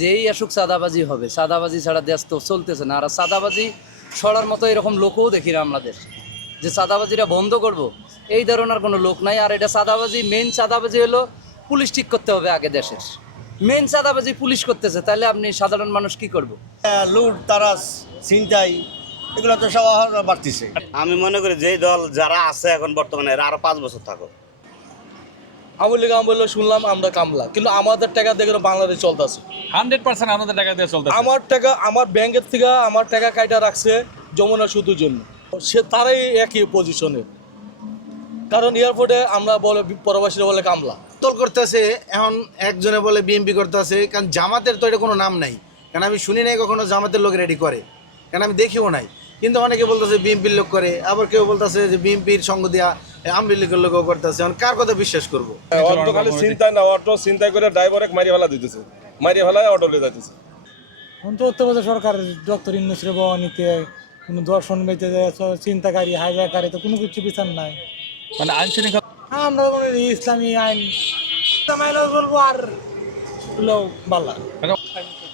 যেই আসুক সাদাবাজি হবে সাদাবাজি ছাড়া দেশ তো চলতেছে না। আর সাদাবাজি সরার মতো এরকম লোকও দেখি না আমাদের যে সাদাবাজিটা বন্ধ করব এই ধরনের কোনো লোক নাই। আর এটা সাদাবাজি মেন সাদাবাজি হলো পুলিশ ঠিক করতে হবে আগে দেশের। মেন সাদাবাজি পুলিশ করতেছে তাহলে আপনি সাধারণ মানুষ কি করব? লুট তারাস ছিনতাই এগুলো তো সব বাড়তিছে। আমি মনে করি যেই দল যারা আছে এখন বর্তমানে এরা আরও পাঁচ বছর থাকো আওয়ামী লীগ আম বললে শুনলাম আমরা কামলা। কিন্তু আমাদের টাকা দেখে বাংলাদেশ চলতেছে। হান্ড্রেড পার্সেন্ট আপনাদের টাকা দিয়ে চলতে আমার টাকা আমার ব্যাংকের থেকে আমার টাকা কাইটা রাখছে যমুনা শুধুর জন্য। সে তারাই একই পজিশনে কারণ এয়ারপোর্টে আমরা বলে পরবাসীরা বলে কামলা। দল করতেছে এখন একজনে বলে বিএমপি করতেছে কারণ জামাতের তো এটা কোনো নাম নাই। কারণ আমি শুনি নাই কখনো জামাতের লোক রেডি করে। কারণ আমি দেখিও নাই। কিন্তু অনেকে বলতেছে বিএমপির লোক করে আবার কেউ বলতেছে যে বিএমপির সঙ্গ দেওয়া আওয়ামী লীগের লোকও করতেছে। এখন কার কথা বিশ্বাস করব? অটো খালি চিন্তাই না অটো চিন্তাই করে ড্রাইভারে মারিয়ে ফেলা দিতেছে। মারিয়ে ফেলায় অটো লিয়ে যাইতেছে। অন্তর্বর্তী সরকার ডক্টর ইন্নুসরে নিতে কোনো দর্শন পেতে চিন্তাকারী হাইজাকারী তো কোনো কিছু বিচার নাই। মানে আইন শৃঙ্খলা আমরা ইসলামী আইন। বলব আর হলো বাল্লা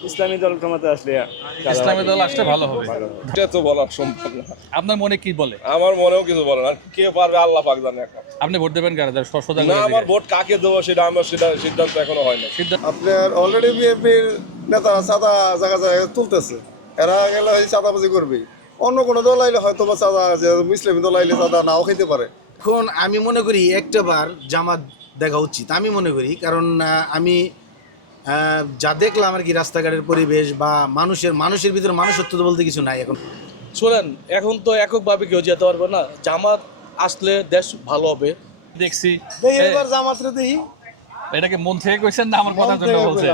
ইসলামী দল ক্ষমতা আসলে ইসলামী দল আসলে ভালো হবে। এটা তো বলা সম্ভব না। আপনার মনে কি বলে? আমার মনেও কিছু বলে না। কে পারবে আল্লাহ পাক জানে এখন। আপনি ভোট দেবেন কারা? যারা স- সোজা না আমার ভোট কাকে দেবো সেটা আমার সেটা সিদ্ধান্ত এখনও হয় না সিদ্ধান্ত- আপনার অলরেডি বিএনপির নেতারা চাঁদা জায়গা জায়গায় তুলতেছে। এরা গেলে চাঁদাবাজি করবে অন্য কোনো দল আইলে হয়তো বা চাঁদা মুসলিম দল আইলে চাঁদা নাও খেতে পারে। এখন আমি মনে করি একটা বার জামাত দেখা উচিত। আমি মনে করি কারণ আমি যা দেখলাম আর কি রাস্তাঘাটের পরিবেশ বা মানুষের মানুষের ভিতরে মানুষত্ব তো বলতে কিছু নাই এখন। শোনেন এখন তো এককভাবে কেউ যেতে পারবে না। জামাত আসলে দেশ ভালো হবে। দেখছি। দেখি জামাতরে দেখি এটা কি মন থেকে কইছেন না? আমার কথার জন্য বলছেন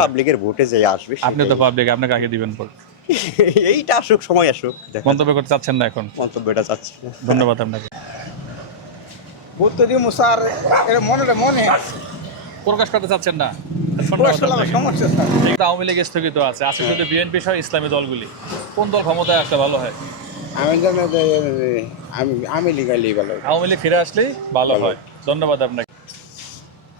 পাবলিকের ভোটে যে আসবে আপনি তো পাবলিক আপনি কাকে দিবেন পর এইটা আসুক সময় আসুক মন্তব্য করতে চাচ্ছেন না এখন। মন্তব্যটা চাচ্ছি। ধন্যবাদ আপনাকে। ভোট তো দিয়ে এটা মনে মনে। প্রকাশ করতে চাচ্ছেন না। আওয়ামী লীগ স্থগিত আছে। আছে শুধু বিএনপি সহ ইসলামী দলগুলি কোন দল ক্ষমতায় আসলে ভালো হয়? আমি জানি আমি আমি লিগালি ভালো। আওয়ামী লীগ ফিরে আসলেই ভালো হয়। ধন্যবাদ আপনাকে।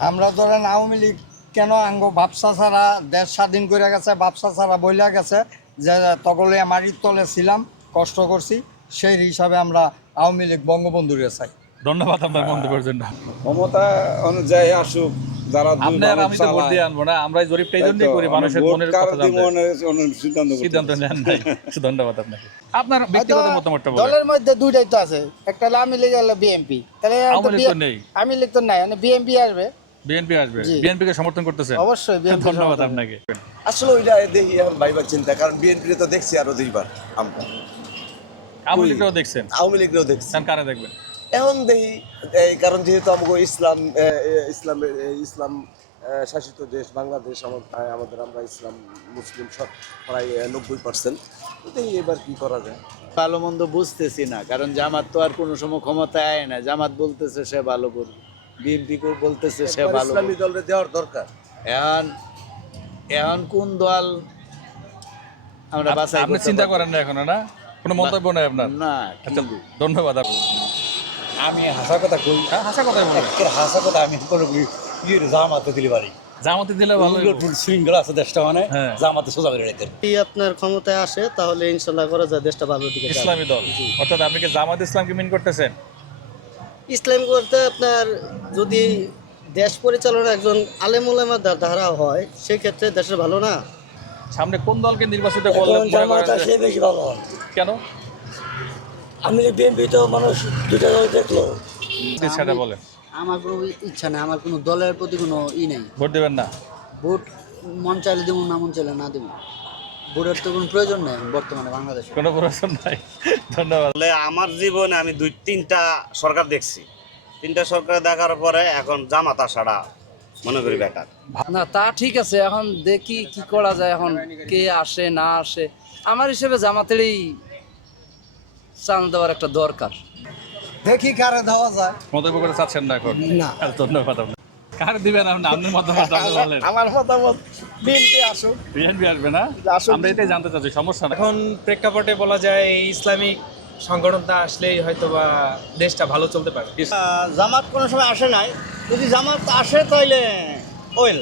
আমরা ধরেন আওয়ামী লীগ কেন আঙ্গ ভাবসা ছাড়া দেশ স্বাধীন করে গেছে ভাবসা ছাড়া বইলা গেছে যে তগলে মাটির তলে ছিলাম কষ্ট করছি সেই হিসাবে আমরা আওয়ামী লীগ বঙ্গবন্ধুরে চাই। ধন্যবাদ আপনার মন্তব্যের জন্য। ক্ষমতা অনুযায়ী আসুক যারা দুই আপনি আর মানুষ আমি তো ভোট দিয়ে আনব না আমরা জরিপটা এই জন্যই করি মানুষের মনের কথা জানতে। অনেক- অনেক সিদ্ধান্ত করতে সিদ্ধান্ত হবে। নেন নাই ধন্যবাদ আপনাকে। আপনার ব্যক্তিগত মতামতটা বলেন। দলের মধ্যে দুইটাই তো আছে একটা হলো আমি লীগ হলো বিএনপি। তাহলে আওয়ামী লীগ আমি লীগ তো নাই মানে বিএনপি আসবে। বিএনপি আসবে। বিএনপি কে সমর্থন করতেছেন। অবশ্যই ধন্যবাদ আপনাকে। আসলে ওইটা দেখি ভাইবার চিন্তা কারণ বিএনপি তো দেখছি আরও দুইবার আমরা। আওয়ামী লীগটাও দেখছেন? আওয়ামী লীগেও দেখছি। কারণ কারা দেখবেন? এখন দেখি এই কারণ যেহেতু আমাকে ইসলাম ইসলামের ইসলাম শাসিত দেশ বাংলাদেশ আমার আমাদের আমরা ইসলাম মুসলিম সব প্রায় নব্বই পার্সেন্ট দেখি এবার কি করা যায়। ভালো মন্দ বুঝতেছি না কারণ জামাত তো আর কোনো সময় ক্ষমতায় আয় না। জামাত বলতেছে সে ভালো করবে বিএনপি বলতেছে সে ভালো ইসলামী দলরে দেওয়ার দরকার। এখন এখন কোন দল আমরা বাছাই আপনি চিন্তা করেন না এখনও না? কোনো মন্তব্য নাই আপনার? না আচ্ছা ধন্যবাদ আপনার আমি হাসা কথা কই হ্যাঁ হাসা কথা বলেন একের হাসা কথা আমি কোনো ইয়ের জামাতে দিলে বাড়ি জামাতে দিলে ভালো হইবো। শৃঙ্খলা আছে দেশটা মানে হ্যাঁ। জামাতে সোজা করে রেখে যদি আপনার ক্ষমতায় আসে তাহলে ইনশাল্লাহ করা যায় দেশটা ভালো দিকে ইসলামী দল। অর্থাৎ আপনি কি জামাত ইসলামকে মিন করতেছেন? ইসলাম করতে আপনার যদি দেশ পরিচালনা একজন আলেম ওলামার দ্বা- দ্বারা হয় সেক্ষেত্রে দেশের ভালো না? সামনে কোন দলকে নির্বাচিত করলে মনে বেশি ভালো হয়। কেন? আমি বিএনপি তো মানুষ দুটা দল দেখল। সেটা বলেন। আমার কোনো ইচ্ছা নেই আমার কোনো দলের প্রতি কোনো ই নেই। ভোট দেবেন না? ভোট মন চাইলে দেবো না মন চাইলে না দেবো। ভোটের তো কোনো প্রয়োজন নেই বর্তমানে বাংলাদেশে। কোনো প্রশ্ন নাই। ধন্যবাদ। আমার জীবনে আমি দুই তিনটা সরকার দেখছি। তিনটা সরকার দেখার পরে এখন জামাত আসাটা মনে করি বেকার। না তা ঠিক আছে এখন দেখি কি করা যায় এখন কে আসে না আসে। আমার হিসেবে জামাতেরই চান দেওয়ার একটা দরকার। দেখি কারে দেওয়া যায়। মন্তব্য করে চাচ্ছেন না এখন? না। ধন্যবাদ কার দিবেন আপনি? আপনার মতামত বলেন। আমার মতামত বিএনপি আসুক। বিএনপি আসবে না? আমরা এটাই জানতে চাচ্ছি সমস্যা না এখন প্রেক্ষাপটে বলা যায় ইসলামিক সংগঠনটা আসলেই হয়তো বা দেশটা ভালো চলতে পারে। জামাত কোনো সময় আসে নাই। যদি জামাত আসে তাইলে ওয়েল।